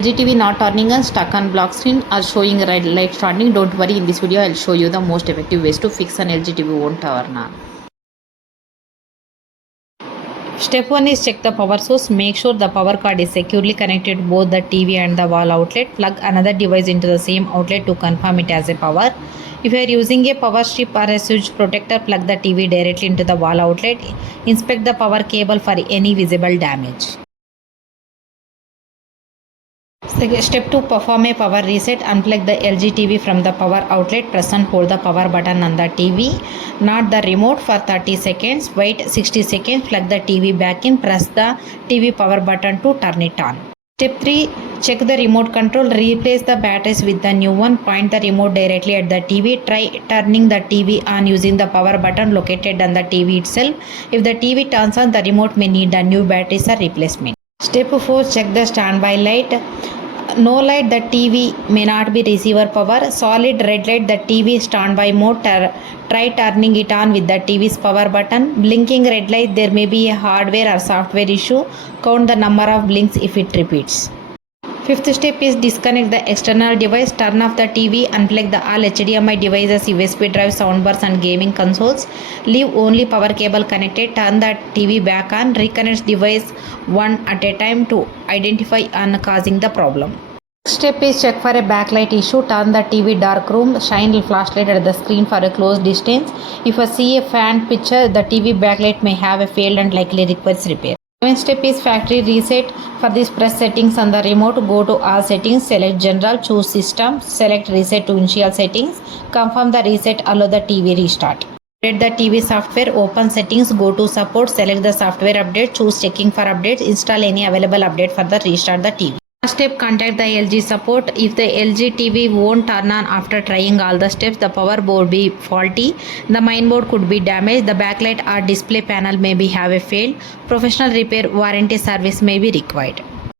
LG TV not turning on, stuck on block screen or showing red light turning. Don't worry, in this video I'll show you the most effective ways to fix an LG TV won't turn on. Step 1 is check the power source. Make sure the power cord is securely connected to both the TV and the wall outlet. Plug another device into the same outlet to confirm it as a power. If you are using a power strip or a switch protector, plug the TV directly into the wall outlet. Inspect the power cable for any visible damage. Step 2. Perform a power reset. Unplug the LG TV from the power outlet. Press and hold the power button on the TV, not the remote, for 30 seconds. Wait 60 seconds. Plug the TV back in. Press the TV power button to turn it on. Step 3. Check the remote control. Replace the batteries with the new one. Point the remote directly at the TV. Try turning the TV on using the power button located on the TV itself. If the TV turns on, the remote may need a new batteries or replacement. Step 4. Check the standby light. No light, the TV may not be receiver power. Solid red light, the TV standby mode. Try turning it on with the TV's power button. Blinking red light, there may be a hardware or software issue. Count the number of blinks if it repeats. Fifth step is disconnect the external device. Turn off the TV. Unplug the all HDMI devices, USB drive, soundbars and gaming consoles. Leave only power cable connected. Turn the TV back on. Reconnect device one at a time to identify and causing the problem. Step is check for a backlight issue. Turn the TV dark room. Shine the flashlight at the screen for a close distance. If you see a faint picture, the TV backlight may have a failed and likely requires repair. Second step is factory reset. For this, press settings on the remote. Go to all settings. Select general. Choose system. Select reset to initial settings. Confirm the reset. Allow the TV restart. Update the TV software. Open settings. Go to support. Select the software update. Choose checking for updates. Install any available update for the restart the TV. Last step, contact the LG support. If the LG TV won't turn on after trying all the steps, the power board be faulty, the main board could be damaged, the backlight or display panel may be have a failed, professional repair warranty service may be required.